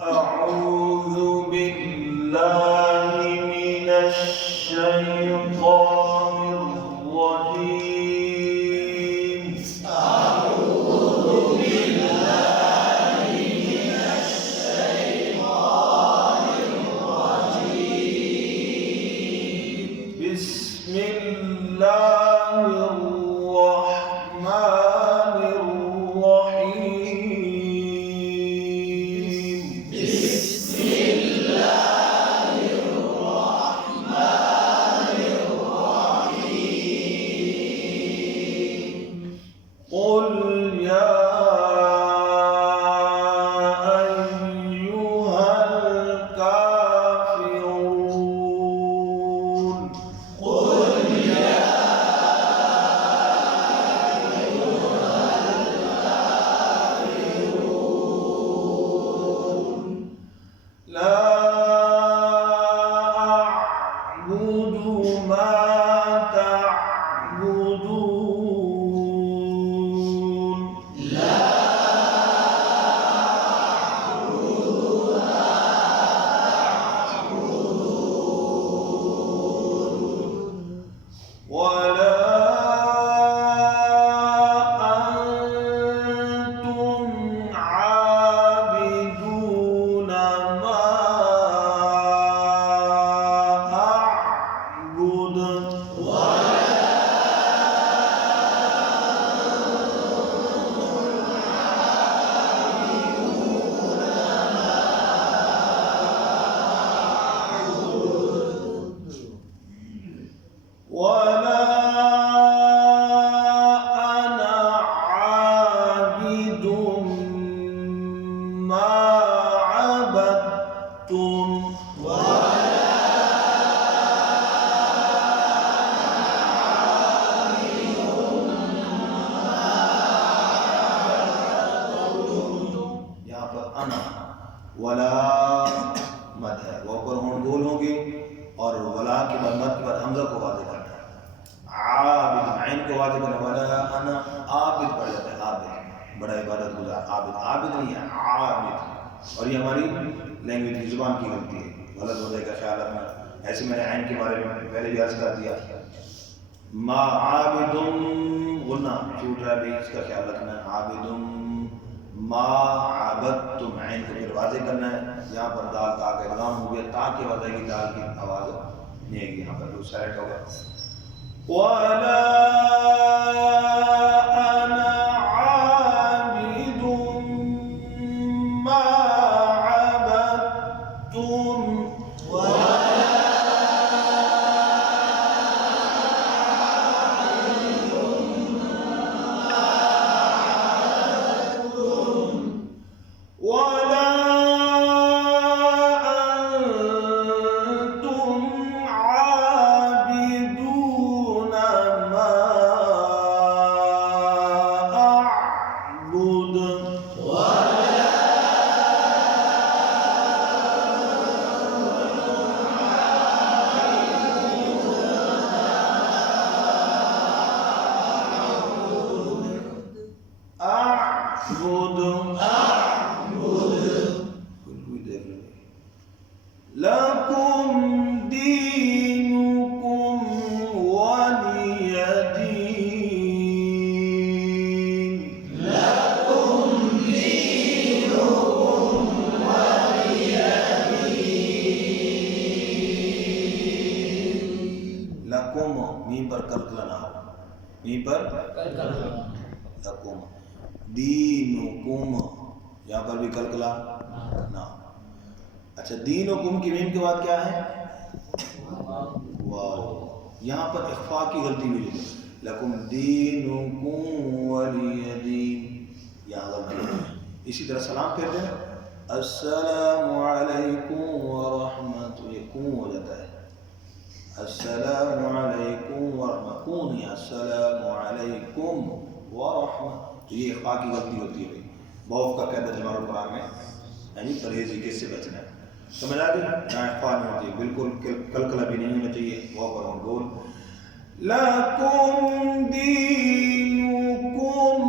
أعوذ بالله من الشيطان الرجيم. أعوذ بالله من الشيطان الرجيم. بسم الله الرحمن الرحيم. بسم الله الرحمن الرحيم. قل يا أيها الكافرون. قل يا لا أعبد ما تعبدون. لا أعبد ما تعبدون ولا أنتم عابدون ما أعبد. ولا أنا عابد ما عبدتم. यहाँ पर अना वला मद है, वो पर होंठ गोल होंगे और वला के बाद मद के बाद हमजा को वाज़े करना है। आबिद आइन को वाज़े करना, वला अना आबिद पड़ जाता है। आबिद बड़ा इबादत गुजार, आबिद आबिद नहीं है, आबिद। और ये हमारी लैंग्वेज की जुबान की गलती है, गलत होने का ख्याल रखना। ऐसे मैंने आइन के बारे में पहले भी अर्ज कर दिया। मा आबिदुम गुन्ना छूट रहा है भी, इसका ख्याल रखना है। आबिदुम मा आबदतुम, आइन को फिर वाज़े करना है। यहाँ पर दाल ता का इल्ज़ाम हो गया, ता के वज़ह की दाल की आवाज़ नहीं आएगी, यहाँ पर सेलेक्ट होगा। वला अना आबिदुम मा अबदतुम ولا أنتم عابدون ما أعبد. لكم دينكم ولي دين. لكم دينكم ولي دين. لكم मीम पर कलकला ना हो, मीम पर लकुम। दीनुकुम यहाँ पर भी कलकला ना हो। अच्छा, दीनुकुम की मीम के बाद क्या है? वाव। यहाँ पर इख्फा की गलती हुई है। लकुम दीनुकुम वलिय दीन, यहाँ गलती है। इसी तरह सलाम फिर दें, अस्सलामु अलैकुम व रहमतुल्लाह, ये कुम हो जाता है। अस्सलामु अलैकुम व रहमतुल्लाह, नहीं अस्सलामु अलैकुम व रहमतुल्लाह, तो ये इख्फा की गलती होती है। बौफ का कहता है जमाल कुरान में, यानी परहेज इससे बचना है। समझ आ गई? ना इख्फा नहीं होती, बिल्कुल कलकला भी नहीं होना चाहिए। वो पर गोल लकुम दीनुकुम